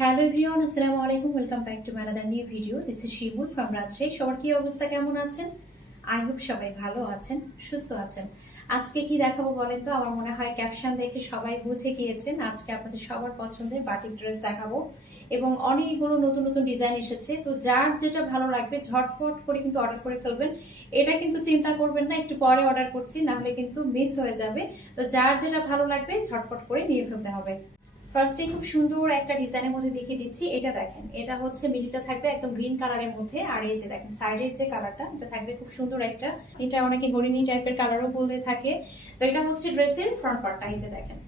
Hello everyone, আসসালামু আলাইকুম। Welcome back to another new video. This is Shimul from Rajshahi. সবার কি অবস্থা, কেমন আছেন? আই হোপ সবাই ভালো আছেন, সুস্থ আছেন। আজকে কি দেখাবো বলেন তো? আমার মনে হয় ক্যাপশন দেখে সবাই বুঝে গিয়েছেন। আজকে আপনাদের সবার পছন্দের বাটিক ড্রেস দেখাবো এবং অনেকগুলো নতুন নতুন ডিজাইন এসেছে। তো যার যেটা ভালো লাগবে ঝটপট করে কিন্তু অর্ডার করে ফেলবেন। এটা কিন্তু চিন্তা করবেন না একটু পরে অর্ডার করছি, না হলে কিন্তু মিস হয়ে যাবে। তো যার যেটা ভালো লাগবে ঝটপট করে নিয়ে ফেলতে হবে। ফার্স্টে খুব সুন্দর একটা ডিজাইনের মধ্যে দেখিয়ে দিচ্ছি। এটা দেখেন, এটা হচ্ছে মিডিলটা থাকবে একদম গ্রিন কালারের মধ্যে, আর এই যে দেখেন সাইডের যে কালারটা, এটা থাকবে খুব সুন্দর একটা, এটা অনেকে হরিণী টাইপের কালারও বলতে থাকে। তো এটা হচ্ছে ড্রেসের ফ্রন্ট পার্টটা, এই যে দেখেন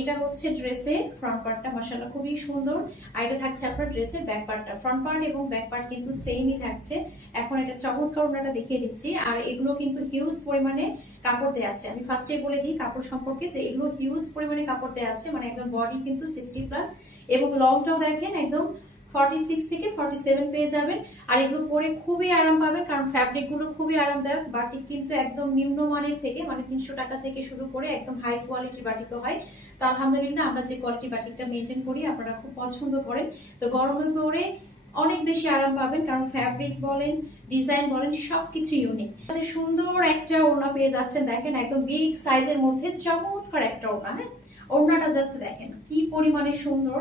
এটা হচ্ছে ড্রেসের ফ্রন্ট পার্টটা, মাশাআল্লাহ খুবই সুন্দর। আর এটা থাকছে আপনার ড্রেসের ব্যাক পার্টটা। ফ্রন্ট পার্ট এবং ব্যাক পার্ট কিন্তু সেমই থাকছে। এখন এটা চমৎকার ওনাটা দেখিয়ে দিচ্ছি। আর এগুলো কিন্তু হিউজ পরিমাণে কাপড় দেওয়া আছে। আমি ফার্স্টে বলে দিই কাপড় সম্পর্কে, যে এগুলো হিউজ পরিমাণে কাপড় দেওয়া আছে, মানে একদম বডি কিন্তু 60+ এবং লংটাও দেখেন একদম 46 থেকে 47 পেয়ে যাবেন। আর এগুলো পরে খুবই আরাম পাবেন, কারণ ফ্যাব্রিক গুলো খুবই আরামদায়ক। বাটিক কিন্তু একদম নিম্নমানের থেকে, মানে 300 টাকা থেকে শুরু করে একদম হাই কোয়ালিটির বাটিকও হয়। তো আলহামদুলিল্লাহ আমরা যে কোয়ালিটি বাটিকটা মেনটেন করি আপনারা খুব পছন্দ করেন। তো গরমে পরে অনেক বেশি আরাম পাবেন, কারণ ফ্যাব্রিক বলেন, ডিজাইন বলেন, সবকিছু ইউনিক। সুন্দর একটা ওড়না পেয়ে যাচ্ছেন, দেখেন একদম বিগ সাইজের মধ্যে চমৎকার একটা ওড়না। হ্যাঁ, ওড়নাটা জাস্ট দেখেন কি পরিমাণে সুন্দর,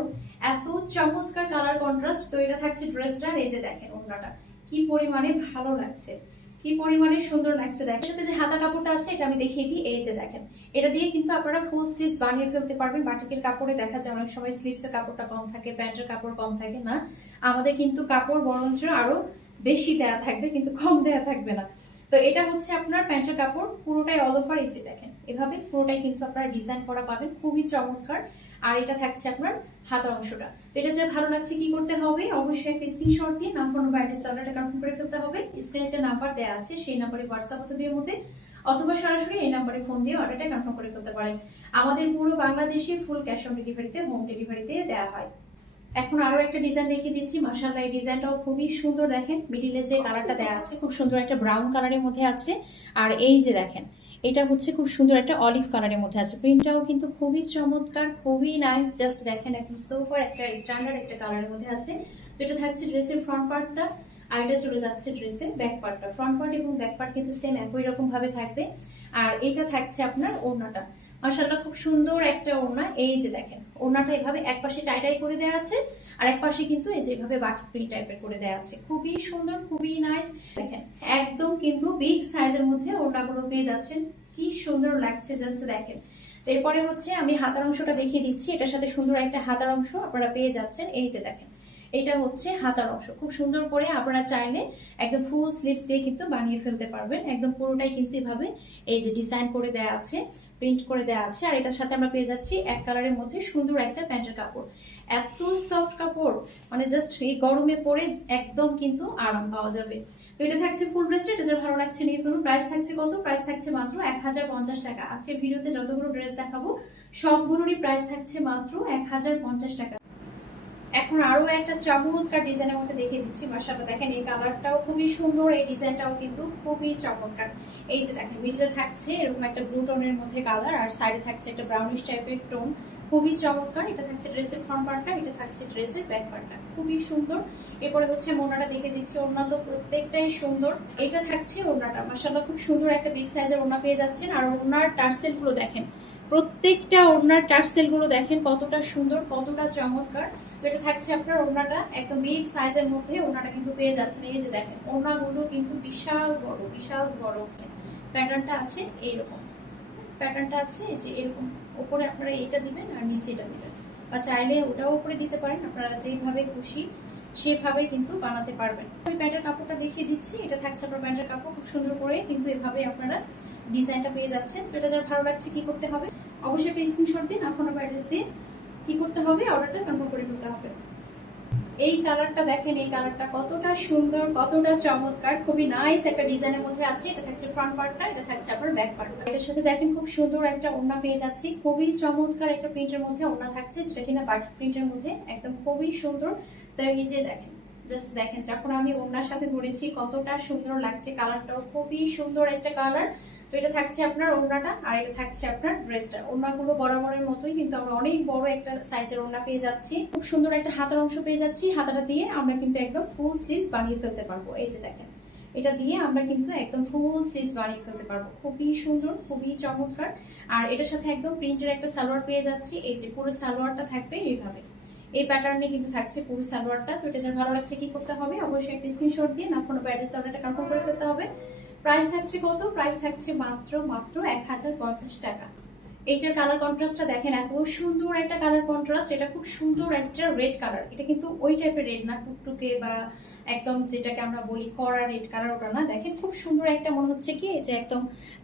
এত চমৎকার কালার কন্ট্রাস্ট। তো এটা থাকছে ড্রেসটা, এই যে দেখেন ওড়নাটা কি পরিমাণে ভালো লাগছে, কি পরিমাণে সুন্দর লাগছে। দেখেন সাথে যে হাতা কাপড়টা আছে এটা আমি দেখিয়ে দিই। এই যে দেখেন, এটা দিয়ে কিন্তু আপনারা ফুল স্লিভস বানিয়ে ফেলতে পারবেন। বাটিকের কাপড়ে দেখা যায় অনেক সময় স্লিভসের কাপড়টা কম থাকে, প্যান্টের কাপড় কম থাকে না, আমাদের কিন্তু কাপড় বরঞ্চ আরো বেশি দেয়া থাকবে, কিন্তু কম দেয়া থাকবে না। তো এটা হচ্ছে আপনার প্যান্টের কাপড়, পুরোটাই অল ওভার। এই যে দেখেন এভাবে পুরোটাই কিন্তু আপনারা ডিজাইন করা পাবেন, খুবই চমৎকার। আর এটা থাকছে আপনার হাতার অংশটা। তো এটা যা ভালো লাগছে কি করতে হবে, অবশ্যই একটা স্ক্রিনশট দিয়ে নাম, ফোন বা অ্যাড্রেস অর্ডারটা কনফার্ম করে ফেলতে হবে। স্ক্রিনে যে নাম্বার দেওয়া আছে সেই নাম্বারে হোয়াটসঅ্যাপ অথবা ইমোর মধ্যে অথবা সরাসরি এই নাম্বারে ফোন দিয়ে অর্ডারটা কনফার্ম করে ফেলতে পারেন। আমাদের পুরো বাংলাদেশে ফুল ক্যাশ অন ডেলিভারিতে, হোম ডেলিভারিতে দেওয়া হয়। এখন আরো একটা ডিজাইন দেখিয়ে দিচ্ছি। মাশাআল্লাহ এই ডিজাইনটাও খুবই সুন্দর। দেখেন মিডিলে যে কালারটা দেওয়া আছে খুব সুন্দর একটা ব্রাউন কালারের মধ্যে আছে। আর এই যে দেখেন এটা হচ্ছে খুব সুন্দর একটা অলিভ কালারের মধ্যে আছে। প্রিন্টটাও কিন্তু খুবই চমৎকার, খুবই নাইস। জাস্ট দেখেন একদম সুপার একটা স্ট্যান্ডার্ড একটা কালারের মধ্যে আছে। তো এটা থাকছে ড্রেসের ফ্রন্ট পার্টটা, আর এটা চলে যাচ্ছে ড্রেসের ব্যাক পার্টটা। ফ্রন্ট পার্ট এবং ব্যাক পার্ট কিন্তু সেম একই রকম ভাবে থাকবে। আর এটা থাকছে আপনার ওড়নাটা, মাশাআল্লাহ খুব সুন্দর একটা ওড়না। এই যে দেখেন ওড়নাটা এভাবে একপাশে টাই করে দেওয়া আছে, আর এক পাশে কিন্তু এই যে এভাবে বাটিক প্রিন্ট টাইপের করে দেওয়া আছে। খুবই সুন্দর, খুবই নাইস। দেখেন একদম কিন্তু বিগ সাইজের মধ্যে ওড়নাগুলো পেয়ে যাচ্ছেন, কি সুন্দর লাগছে জাস্ট দেখেন। এরপরে হচ্ছে আমি হাতার অংশটা দেখিয়ে দিচ্ছি। এটার সাথে সুন্দর একটা হাতার অংশ আপনারা পেয়ে যাচ্ছেন। এই যে দেখেন এটা হচ্ছে হাতার অংশ, খুব সুন্দর করে আপনারা চাইলে একদম ফুল স্লিভস দিয়ে কিন্তু বানিয়ে ফেলতে পারবেন। একদম পুরোটাই কিন্তু এভাবে এই যে ডিজাইন করে দেওয়া আছে, প্রিন্ট করে দেওয়া আছে। আর এটার সাথে আমরা পেয়ে যাচ্ছি এক কালারের মধ্যে সুন্দর একটা প্যান্টের কাপড়। এত সফট কাপড়, মানে জাস্ট এই গরমে পরে একদম কিন্তু আরাম পাওয়া যাবে। তো এটা থাকছে ফুল ড্রেসটা, এটা যার ভালো লাগছে নিয়ে ফেলুন। প্রাইস থাকছে কত? প্রাইস থাকছে মাত্র 1050 টাকা। আজকের ভিডিওতে যতগুলো ড্রেস দেখাবো সবগুলোরই প্রাইস থাকছে মাত্র 1050 টাকা। এখন আরো একটা চমৎকার ডিজাইনের মধ্যে দেখিয়ে দিচ্ছি। মাশাআল্লাহ দেখেন এই কালারটাও খুবই সুন্দর, এই ডিজাইনটাও কিন্তু খুবই চমৎকার। এই যে দেখেন মিডলে থাকছে এরকম একটা ব্লু টোনের মধ্যে কালার, আর সাইডে থাকছে একটা ব্রাউনিশ টাইপের টোন, খুবই চমৎকার। এটা থাকছে ড্রেসের ফ্রন্ট পার্টটা, এটা থাকছে ড্রেসের ব্যাক পার্টটা, খুবই সুন্দর। এরপরে হচ্ছে ওড়নাটা দেখে দিচ্ছি। ওড়না তো প্রত্যেকটাই সুন্দর। এটা থাকছে ওড়নাটা, মাশাআল্লাহ খুব সুন্দর একটা বিগ সাইজের ওড়না পেয়ে যাচ্ছেন। আর ওড়নার টার্সেল গুলো দেখেন, প্রত্যেকটা ওড়নার টার্সেল গুলো দেখেন কতটা সুন্দর, কতটা চমৎকার। এটা থাকছে আপনার ওড়নাটা একদম বিগ সাইজের মধ্যে, ওড়নাটা কিন্তু পেয়ে যাচ্ছেন। এই যে দেখেন ওড়নাগুলো কিন্তু বিশাল বড়, বিশাল বড়। প্যাটার্নটা আছে এইরকম, প্যাটার্নটা আছে এই যে এরকম। উপরে আপনারা এটা দিবেন আর নিচে এটা দিবেন, বা চাইলে ওটাও উপরে দিতে পারেন। আপনারা যেভাবে খুশি সেভাবে কিন্তু বানাতে পারবেন। আমি প্যান্টের কাপড়টা দেখিয়ে দিচ্ছি। এটা থাকছে আপনার প্যান্টের কাপড়, খুব সুন্দর করে কিন্তু এভাবে আপনারা ডিজাইনটা পেয়ে যাচ্ছেন। তো এটা যার ভালো লাগছে কি করতে হবে, অবশ্যই একটা স্ক্রিনশট দিন, ফোন নাম্বার অ্যাড্রেস দিয়ে কি করতে হবে, অর্ডারটা কনফার্ম করে ফেলতে হবে। এই কালারটা দেখেন, এই কালারটা কতটা সুন্দর, কতটা চমৎকার, খুবই নাইস একটা ডিজাইনের মধ্যে আছে। এটা থাকছে ফ্রন্ট পার্টটা, এটা থাকছে আপনার ব্যাক পার্টটা। এটার সাথে দেখেন খুব সুন্দর একটা ওড়না পেয়ে যাচ্ছি, খুবই চমৎকার একটা প্রিন্টের মধ্যে ওড়না থাকছে, যেটা কিনা বাটিক প্রিন্টের মধ্যে একদম খুবই সুন্দর। তো এই যে দেখেন জাস্ট দেখেন যখন আমি ওড়নার সাথে ধরেছি কতটা সুন্দর লাগছে, কালারটাও খুবই সুন্দর একটা কালার। তো এটা থাকছে আপনার ওড়নাটা, আর এটা থাকছে আপনার ড্রেসটা। ওড়নাগুলো বরাবরের মতোই কিন্তু আমরা অনেক বড় একটা সাইজের ওড়না পেয়ে যাচ্ছি, খুব সুন্দর একটা হাতার অংশ পেয়ে যাচ্ছি। হাতাটা দিয়ে আমরা কিন্তু একদম ফুল স্লিভস বানিয়ে ফেলতে পারবো। এই যে দেখেন, এটা দিয়ে আমরা কিন্তু একদম ফুল স্লিভস বানিয়ে ফেলতে পারবো, খুবই সুন্দর, খুবই চমৎকার। আর এটার সাথে একদম প্রিন্টের একটা সালোয়ার পেয়ে যাচ্ছি। এই যে পুরো সালোয়ারটা থাকবে এইভাবে, এই প্যাটার্নে কিন্তু থাকছে পুরো সালোয়ারটা। তো এটা যার ভালো লাগছে কি করতে হবে, অবশ্যই একটা স্ক্রিনশট দিয়ে না ফোন অ্যাড্রেস অর্ডারটা কনফার্ম করে ফেলতে হবে। প্রাইস থাকছে কত, প্রাইস থাকছে মাত্র 1050 টাকা। এইটার কালার কন্ট্রাস্টটা দেখেন, এত সুন্দর একটা কালার কন্ট্রাস্ট। এটা খুব সুন্দর একটা রেড কালার, এটা কিন্তু ওই টাইপের রেড না, টুকটুকে বা একদম যেটাকে আমরা বলি কড়া রেড কালার, ওটা না। দেখেন খুব সুন্দর একটা, মনে হচ্ছে কি যে একদম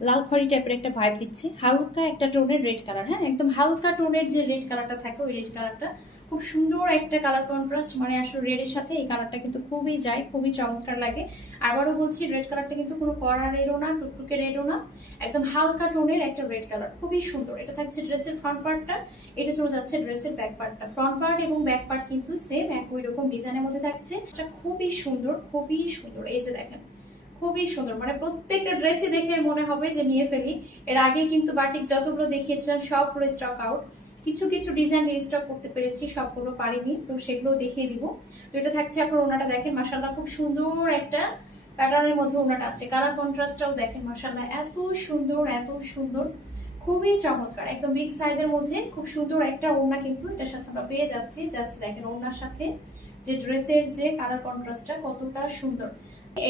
লাল খড়ি টাইপের একটা ভাইব দিচ্ছে, হালকা একটা টোনের রেড কালার। হ্যাঁ, একদম হালকা টোনের যে রেড কালারটা থাকে, ওই রেড কালারটা খুব সুন্দর একটা কালার কন্ট্রাস্ট। মানে আসলে রেডের সাথে এই কালারটা কিন্তু খুবই যায়, খুবই চমৎকার লাগে। আবারও বলছি, রেড কালারটা কিন্তু কোনো কড়া রেডও না, টুকটুকে রেডও না, একদম হালকা টোনের একটা রেড কালার, খুবই সুন্দর। এটা থাকছে ড্রেসের ফ্রন্ট পার্টটা, এটা চলে যাচ্ছে ড্রেসের ব্যাক পার্টটা। ফ্রন্ট পার্ট এবং ব্যাক পার্ট কিন্তু সেম একই রকম ডিজাইনের মধ্যে থাকছে। এটা খুবই সুন্দর, খুবই সুন্দর। এই যে দেখেন, খুবই সুন্দর, মানে প্রত্যেকটা ড্রেসই দেখে মনে হবে যে নিয়ে ফেলি। এর আগে কিন্তু বাটিক যতগুলো দেখিয়েছিলাম সবগুলো স্টক আউট, কিছু কিছু ডিজাইন রিস্টক করতে পেরেছি, সবগুলো পারিনি, তো সেগুলো দেখিয়ে দিব। তো এটা থাকছে আপনার ওনাটা দেখেন, মাশাআল্লাহ খুব সুন্দর একটা প্যাটার্নের মধ্যে ওনাটা আছে। কালার কন্ট্রাস্টটাও দেখেন, মাশাআল্লাহ এত সুন্দর, এত সুন্দর, খুবই চমৎকার। একদম বিগ সাইজের মধ্যে খুব সুন্দর একটা ওড়না কিন্তু এটার সাথে আমরা পেয়ে যাচ্ছি। জাস্ট দেখেন ওড়নার সাথে যে ড্রেসের যে কালার কন্ট্রাস্টটা কতটা সুন্দর।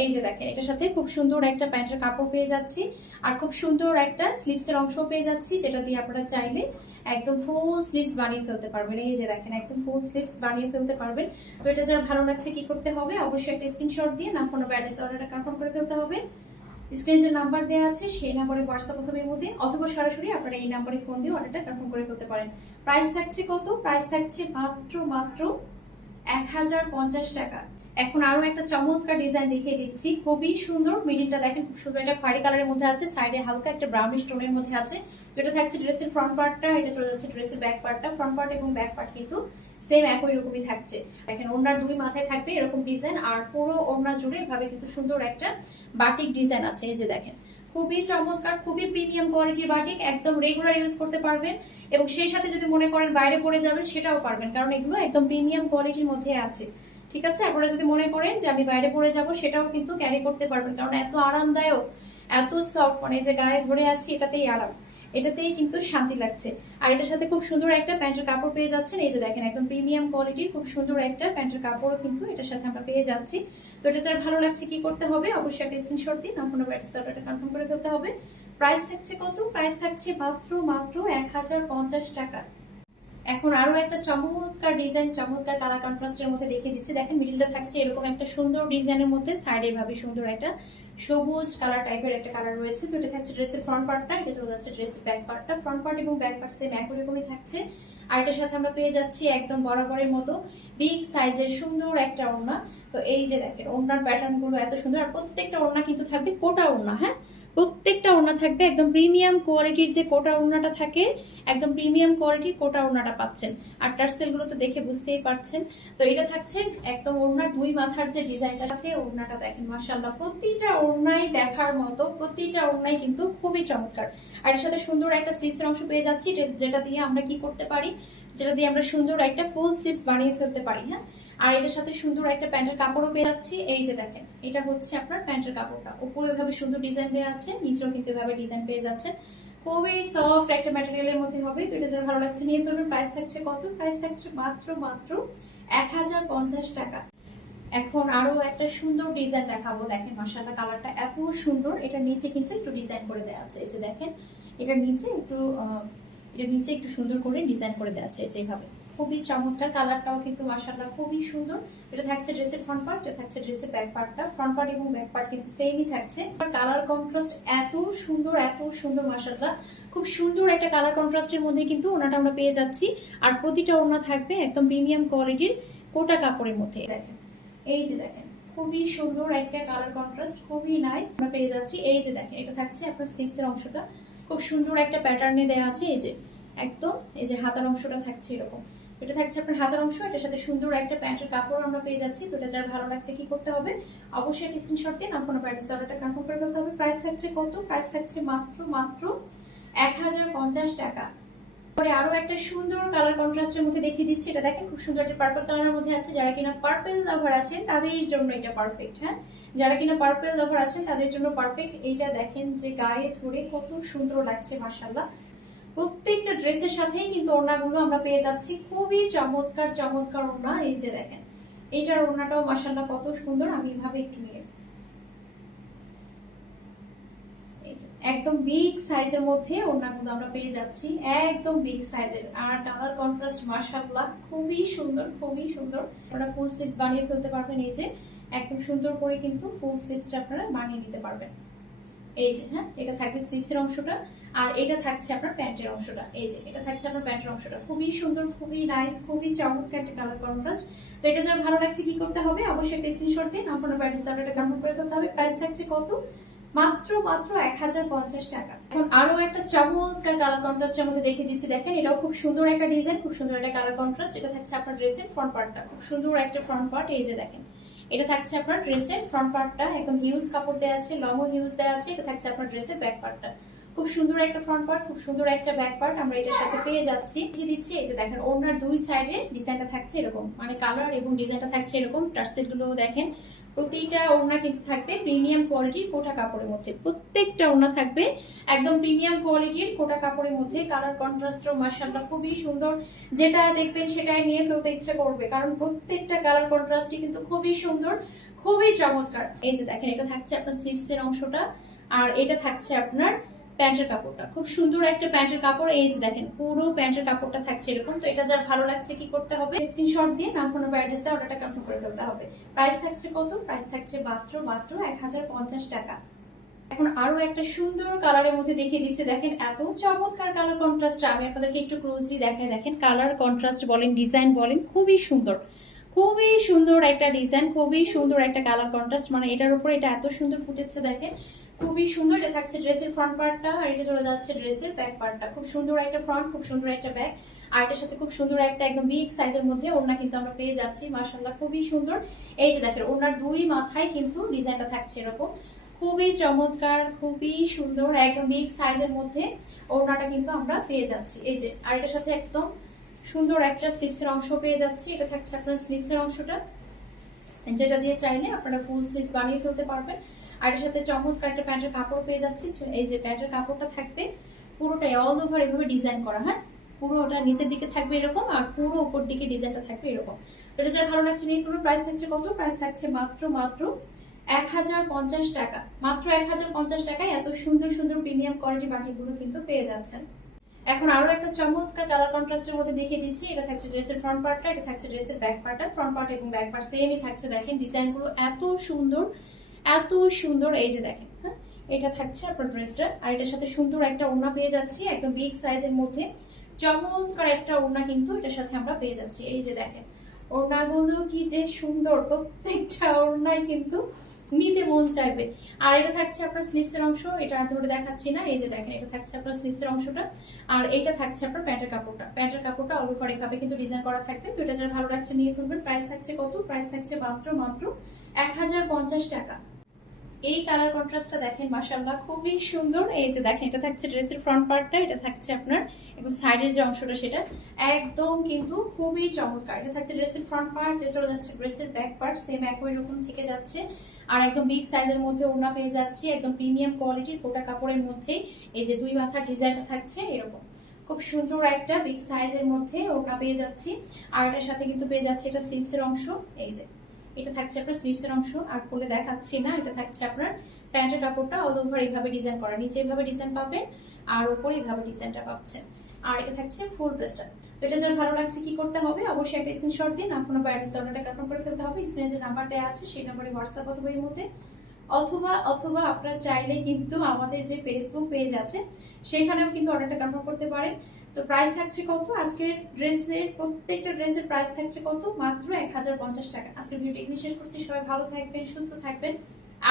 এই যে দেখেন, এটার সাথে খুব সুন্দর একটা প্যান্টের কাপড় পেয়ে যাচ্ছি, আর খুব সুন্দর একটা স্লিভসের অংশ পেয়ে যাচ্ছি, যেটা দিয়ে আপনারা চাইলে একদম ফুল স্লিভস বানিয়ে ফেলতে পারবেন। এই যে দেখেন, একদম ফুল স্লিভস বানিয়ে ফেলতে পারবেন। তো এটা যারা ভালো লাগছে কি করতে হবে, অবশ্যই একটা স্ক্রিনশট দিয়ে না ফোন অ্যাড্রেস অর্ডারটা কনফার্ম করে ফেলতে হবে। স্ক্রিনে যে নাম্বার দেওয়া আছে সেই নাম্বারে হোয়াটসঅ্যাপ অথবা ইমোতে অথবা সরাসরি আপনারা এই নাম্বারে ফোন দিয়ে অর্ডারটা কনফার্ম করে ফেলতে পারেন। প্রাইস থাকছে কত, প্রাইস থাকছে মাত্র 1050 টাকা। এখন আরো একটা চমৎকার ডিজাইন দেখিয়ে দিচ্ছি, খুবই সুন্দর। মিডিলটা দেখেন খুব সুন্দর একটা খয়েরি কালারের মধ্যে আছে, সাইডে হালকা একটা ব্রাউনিশ টোনের মধ্যে আছে। এটা থাকছে ড্রেসের ফ্রন্ট পার্টটা, এটা চলে যাচ্ছে ড্রেসের ব্যাক পার্টটা। ফ্রন্ট পার্ট এবং ব্যাক পার্ট কিন্তু সেম একই রকমই থাকছে। দেখেন ওড়নার দুই মাথায় থাকবে এরকম ডিজাইন, আর পুরো ওড়না জুড়ে এভাবে কিন্তু সুন্দর একটা বাটিক ডিজাইন আছে। এই যে দেখেন, খুবই চমৎকার, খুবই প্রিমিয়াম কোয়ালিটির বাটিক, একদম রেগুলার ইউজ করতে পারবেন। এবং সেই সাথে যদি মনে করেন বাইরে পরে যাবেন সেটাও পারবেন, কারণ এগুলো একদম প্রিমিয়াম কোয়ালিটির মধ্যে আছে। ঠিক আছে, আপনারা যদি মনে করেন যে আমি বাইরে পরে যাব সেটাও কিন্তু ক্যারি করতে পারবেন, কারণ এত আরামদায়ক, এত সফট, মানে যে গায়ে ধরে আছি এটাতেই আরাম, এটাতেই কিন্তু শান্তি লাগছে। আর এটার সাথে খুব সুন্দর একটা প্যান্টের কাপড় পেয়ে যাচ্ছেন। এই যে দেখেন, একদম প্রিমিয়াম কোয়ালিটির খুব সুন্দর একটা প্যান্টের কাপড়ও কিন্তু এটার সাথে আমরা পেয়ে যাচ্ছি। তো এটা যার ভালো লাগছে কি করতে হবে, অবশ্যই একটা স্ক্রিনশট দিন, আপনার হোয়াটসঅ্যাপে কনফার্ম করে ফেলতে হবে। প্রাইস থাকছে কত, প্রাইস থাকছে মাত্র 1050 টাকা। এখন আরো একটা চমৎকার ডিজাইন, চমৎকার কালার কন্ট্রাস্টের মধ্যে দেখিয়ে দিচ্ছি। দেখেন মিডিলটা থাকছে এরকম একটা সুন্দর ডিজাইনের মধ্যে, সাইডে এভাবে সুন্দর একটা সবুজ কালার টাইপের একটা কালার রয়েছে। তো এটা থাকছে ড্রেসের ফ্রন্ট পার্টটা, এটা চলে যাচ্ছে ড্রেসের ব্যাক পার্টটা। ফ্রন্ট পার্ট এবং ব্যাক পার্ট সেম একই রকমই থাকছে। আর এটার সাথে আমরা পেয়ে যাচ্ছি একদম বরাবরের মতো বিগ সাইজের সুন্দর একটা ওড়না। তো এই যে দেখেন ওড়নার প্যাটার্ন গুলো এত সুন্দর, আর প্রত্যেকটা ওড়না কিন্তু থাকবে কোটা ওড়না। হ্যাঁ, প্রত্যেকটা ওড়না থাকবে একদম প্রিমিয়াম কোয়ালিটির, যে কোটা ওড়নাটা থাকে একদম প্রিমিয়াম কোয়ালিটির কোটা ওড়নাটা পাচ্ছেন। আর টার্সেল গুলো তো দেখে বুঝতেই পারছেন। তো এটা থাকছে একদম ওড়নার দুই মাথার যে ডিজাইনটা থাকে, ওড়নাটা দেখেন মাশাআল্লাহ প্রতিটা ওড়নাই দেখার মতো, প্রতিটা ওড়নাই কিন্তু খুবই চমৎকার। আর এর সাথে সুন্দর একটা স্লিভসের অংশ পেয়ে যাচ্ছি, যেটা দিয়ে আমরা কি করতে পারি, যেটা দিয়ে আমরা সুন্দর একটা ফুল স্লিভস বানিয়ে ফেলতে পারি। হ্যাঁ, আর এটার সাথে সুন্দর একটা প্যান্টের কাপড়ও পেয়ে যাচ্ছি। এই যে দেখেন, এটা হচ্ছে আপনার প্যান্টের কাপড়টা, উপরে এভাবে সুন্দর ডিজাইন দেওয়া আছে, নিচেও কিন্তু এভাবে ডিজাইন পেয়ে যাচ্ছে। খুবই সফট একটা ম্যাটেরিয়ালের মধ্যে হবে। তো এটা যারা ভালো লাগছে নিয়ে ফেলবেন। প্রাইস থাকছে কত, প্রাইস থাকছে মাত্র 1050 টাকা। এখন আরো একটা সুন্দর ডিজাইন দেখাবো। দেখেন মাশাআল্লাহ কালারটা এত সুন্দর। এটা নিচে কিন্তু একটু ডিজাইন করে দেওয়া আছে। এই যে দেখেন, এটা নিচে একটু সুন্দর করে ডিজাইন করে দেওয়া আছে যেভাবে, খুবই চমৎকার। কালারটাও কিন্তু মাশাআল্লাহ খুবই সুন্দর। এটা থাকছে ড্রেসের ফ্রন্ট পার্ট, এটা থাকছে ড্রেসের ব্যাক পার্টটা। ফ্রন্ট পার্ট এবং ব্যাক পার্ট কিন্তু সেমই থাকছে। কালার কন্ট্রাস্ট এত সুন্দর, এত সুন্দর মাশাআল্লাহ, খুব সুন্দর একটা কালার কন্ট্রাস্টের মধ্যে কিন্তু ওনাটা আমরা পেয়ে যাচ্ছি। আর প্রতিটা ওনা থাকবে একদম প্রিমিয়াম কোয়ালিটির কোটা কাপড়ের মধ্যে। দেখেন, এই যে দেখেন, খুবই সুন্দর একটা কালার কন্ট্রাস্ট, খুবই নাইস আমরা পেয়ে যাচ্ছি। এই যে দেখেন, এটা থাকছে আপনার স্লিভসের অংশটা, খুব সুন্দর একটা প্যাটার্নে দেওয়া আছে। এই যে একদম, এই যে হাতার অংশটা থাকছে এরকম, এটা থাকছে আপনার হাতার অংশ, এটার সাথে সুন্দর একটা প্যান্টের কাপড় আমরা পেয়ে যাচ্ছি। তো এটা যার ভালো লাগছে কি করতে হবে, অবশ্যই একটা স্ক্রিনশট দিন, আপনার প্যান্টের অর্ডারটা কনফার্ম করে ফেলতে হবে। প্রাইস থাকছে কত, প্রাইস থাকছে মাত্র 1050 টাকা। পরে আরো একটা সুন্দর কালার কন্ট্রাস্টের মধ্যে দেখিয়ে দিচ্ছি। এটা দেখেন খুব সুন্দর একটা পার্পল কালারের মধ্যে আছে। যারা কিনা পার্পল লাভার আছেন তাদের জন্য এটা পারফেক্ট। হ্যাঁ, যারা কিনা পার্পল লাভার আছেন তাদের জন্য পারফেক্ট। এইটা দেখেন যে গায়ে ধরে কত সুন্দর লাগছে মাশাআল্লাহ। প্রত্যেকটা ড্রেসের সাথেই কিন্তু ওড়নাগুলো আমরা পেয়ে যাচ্ছি, খুবই চমৎকার চমৎকার ওড়না। এই যে দেখেন এইটার ওড়নাটাও মাশাআল্লাহ কত সুন্দর। আমি এভাবে একটু নিয়ে একদম বিগ সাইজের মধ্যে ওড়নাগুলো আমরা পেয়ে যাচ্ছি, একদম বিগ সাইজের। আর কালার কন্ট্রাস্ট মাশাআল্লাহ খুবই সুন্দর, খুবই সুন্দর। আপনারা ফুল স্লিভস বানিয়ে ফেলতে পারবেন। এই যে একদম সুন্দর করে কিন্তু ফুল স্লিভসটা আপনারা বানিয়ে নিতে পারবেন। এই যে হ্যাঁ, এটা থাকবে স্লিভসের অংশটা, আর এটা থাকছে আপনার প্যান্টের অংশটা। এই যে এটা থাকছে আপনার প্যান্টের অংশটা, খুবই সুন্দর, খুবই নাইস, খুবই চমৎকার একটা কালার কন্ট্রাস্ট। তো এটা যারা ভালো লাগছে কি করতে হবে, অবশ্যই একটা স্ক্রিনশট দিন, আপনার প্যান্টের অর্ডারটা কনফার্ম করে ফেলতে হবে। প্রাইস থাকছে কত, মাত্র 1050 টাকা। এখন আরো একটা চমৎকার কালার কন্ট্রাস্টের মধ্যে দেখিয়ে দিচ্ছি। দেখেন এটাও খুব সুন্দর একটা ডিজাইন, খুব সুন্দর একটা কালার কন্ট্রাস্ট। এটা থাকছে আপনার ড্রেসের ফ্রন্ট পার্টটা, খুব সুন্দর একটা ফ্রন্ট পার্ট। এই যে দেখেন এটা থাকছে আপনার ড্রেসের ফ্রন্ট পার্টটা, একদম হিউজ কাপড় দেওয়া আছে, লংও হিউজ দেওয়া আছে। এটা থাকছে আপনার ড্রেসের ব্যাক পার্টটা, খুব সুন্দর একটা ফ্রন্ট পার্ট, খুব সুন্দর একটা ব্যাক পার্ট আমরা এটার সাথে পেয়ে যাচ্ছি। দেখিয়ে দিচ্ছি এই যে দেখেন ওড়নার দুই সাইডে ডিজাইনটা থাকছে এরকম, মানে কালার এবং ডিজাইনটা থাকছে এরকম। টার্সেল গুলো দেখেন, প্রতিটা ওড়না কিন্তু থাকবে প্রিমিয়াম কোয়ালিটির কোটা কাপড়ের মধ্যে। প্রত্যেকটা ওড়না থাকবে একদম প্রিমিয়াম কোয়ালিটির কোটা কাপড়ের মধ্যে। কালার কন্ট্রাস্টও মাশাআল্লাহ খুবই সুন্দর, যেটা দেখবেন সেটাই নিয়ে ফেলতে ইচ্ছে করবে, কারণ প্রত্যেকটা কালার কন্ট্রাস্টই কিন্তু খুবই সুন্দর, খুবই চমৎকার। এই যে দেখেন এটা থাকছে আপনার স্লিভসের অংশটা, আর এটা থাকছে আপনার প্যান্টের কাপড়টা, খুব সুন্দর একটা প্যান্টের কাপড়। এই যে দেখেন পুরো প্যান্টের কাপড়টা থাকছে এরকম। তো এটা যার ভালো লাগছে কি করতে হবে, স্ক্রিনশট দিয়ে নাম ফোন নাম্বার অ্যাড্রেস দিয়ে অর্ডারটা কনফার্ম করে ফেলতে হবে। প্রাইস থাকছে কত, প্রাইস থাকছে মাত্র 1050 টাকা। এখন আরো একটা সুন্দর কালারের মধ্যে দেখিয়ে দিচ্ছে। দেখেন এত চমৎকার কালার কন্ট্রাস্ট, আমি আপনাদেরকে একটু ক্লোজলি দেখাই। দেখেন কালার কন্ট্রাস্ট বলেন, ডিজাইন বলেন, খুবই সুন্দর, খুবই সুন্দর একটা ডিজাইন, খুবই সুন্দর একটা কালার কন্ট্রাস্ট। মানে এটার উপরে এটা এত সুন্দর ফুটেছে দেখেন, খুবই সুন্দর। এটা থাকছে ড্রেসের ফ্রন্ট পার্টটা, আর এটা চলে যাচ্ছে ড্রেসের ব্যাক পার্টটা। খুব সুন্দর একটা ফ্রন্ট, খুব সুন্দর একটা ব্যাক, আর এটার সাথে খুব সুন্দর একটা একদম বিগ সাইজের মধ্যে ওড়না কিন্তু আমরা পেয়ে যাচ্ছি মাশাআল্লাহ খুবই সুন্দর। এই যে দেখেন ওড়নার দুই মাথায় কিন্তু ডিজাইনটা থাকছে এরকম, খুবই চমৎকার, খুবই সুন্দর, একদম বিগ সাইজের মধ্যে ওড়নাটা কিন্তু আমরা পেয়ে যাচ্ছি। এই যে আর এটার সাথে একদম সুন্দর একটা স্লিভসের অংশ পেয়ে যাচ্ছি। এটা থাকছে আপনার স্লিভসের অংশটা, যেটা দিয়ে চাইলে আপনারা ফুল স্লিভস বানিয়ে ফেলতে পারবেন। আর এর সাথে চমৎকার একটা প্যান্টের কাপড় পেয়ে যাচ্ছি। এই যে প্যান্টের কাপড়টা থাকবে পুরোটাই অল ওভার এভাবে ডিজাইন করা। হ্যাঁ, পুরো ওটা নিচের দিকে থাকবে এরকম, আর পুরো উপর দিকে ডিজাইনটা থাকবে এরকম। এটা যার ভালো লাগছে নিয়ে পুরো। প্রাইস থাকছে কত, প্রাইস থাকছে মাত্র 1050 টাকা। মাত্র 1050 টাকায় এত সুন্দর সুন্দর প্রিমিয়াম কোয়ালিটির বাটিগুলো কিন্তু পেয়ে যাচ্ছেন। এখন আরো একটা চমৎকার কালার কন্ট্রাস্টের মধ্যে দেখিয়ে দিচ্ছি। এটা থাকছে ড্রেসের ফ্রন্ট পার্টটা, এটা থাকছে ড্রেসের ব্যাক পার্টটা। ফ্রন্ট পার্ট এবং ব্যাক পার্ট সেমই থাকছে। দেখেন ডিজাইনগুলো এত সুন্দর, এত সুন্দর। এই যে দেখেন হ্যাঁ, এটা থাকছে আপনার ড্রেসটা, আর এটার সাথে সুন্দর একটা ওড়না পেয়ে যাচ্ছি একদম বিগ সাইজের মধ্যে। চমৎকার একটা ওড়না কিন্তু এটার সাথে আমরা পেয়ে যাচ্ছি। এই যে দেখেন ওড়নাগুলো কি যে সুন্দর, প্রত্যেকটা ওড়নায় কিন্তু নিতে মন চাইবে। আর এটা থাকছে আপনার স্লিভসের অংশ, এটা আর ধরে দেখাচ্ছি না। এই যে দেখেন এটা থাকছে আপনার স্লিভসের অংশটা, আর এটা থাকছে আপনার প্যান্টের কাপড়টা। প্যান্টের কাপড়টা অল ওভার এভাবে কিন্তু ডিজাইন করা থাকবে। তো এটা যারা ভালো লাগছে নিয়ে ফেলবেন। প্রাইস থাকছে কত, প্রাইস থাকছে মাত্র 1050 টাকা। এই কালার কন্ট্রাস্টটা দেখেন মাশাআল্লাহ খুবই সুন্দর। এই যে দেখেন এটা থাকছে ড্রেসের ফ্রন্ট পার্টটা, এটা থাকছে আপনার একদম সাইডের যে অংশটা সেটা একদম কিন্তু খুবই চমৎকার। এটা থাকছে ড্রেসের ফ্রন্ট পার্ট, এটা চলে যাচ্ছে ড্রেসের ব্যাক পার্ট, সেম একই রকম থেকে যাচ্ছে। আর একদম বিগ সাইজের মধ্যে ওড়না পেয়ে যাচ্ছি একদম প্রিমিয়াম কোয়ালিটির কোটা কাপড়ের মধ্যে। এই যে দুই মাথার ডিজাইনটা থাকছে এরকম, খুব সুন্দর একটা বিগ সাইজের মধ্যে ওড়না পেয়ে যাচ্ছি। আর এটার সাথে কিন্তু পেয়ে যাচ্ছে এটা স্লিভসের অংশ। এই যে এটা থাকছে আপনার স্লিভসের অংশ, আর খুলে দেখাচ্ছি না। এটা থাকছে আপনার প্যান্টের কাপড়টা অল ওভার এইভাবে ডিজাইন করা, নিচে এইভাবে ডিজাইন পাবেন আর উপরে এইভাবে ডিজাইনটা পাচ্ছেন। আর এটা থাকছে ফুল ড্রেসটা। তো এটা যার ভালো লাগছে কি করতে হবে, অবশ্যই একটা স্ক্রিনশট দিন, আপনার অ্যাড্রেস অর্ডারটা কনফার্ম করে ফেলতে হবে। স্ক্রিনে যে নাম্বার দেওয়া আছে সেই নাম্বারে হোয়াটসঅ্যাপ অথবা এর মধ্যে, অথবা আপনারা চাইলে কিন্তু আমাদের যে ফেসবুক পেজ আছে সেখানেও কিন্তু অর্ডারটা কনফার্ম করতে পারেন। তো প্রাইস থাকছে কত, আজকের ড্রেসের প্রত্যেকটা ড্রেসের প্রাইস থাকছে কত, মাত্র 1050 টাকা। আজকের ভিডিও এখানে শেষ করছি। সবাই ভালো থাকবেন, সুস্থ থাকবেন,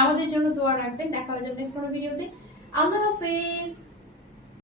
আমাদের জন্য দোয়া রাখবেন। দেখা হবে নেক্সট কোনো ভিডিওতে। আল্লাহ হাফেজ।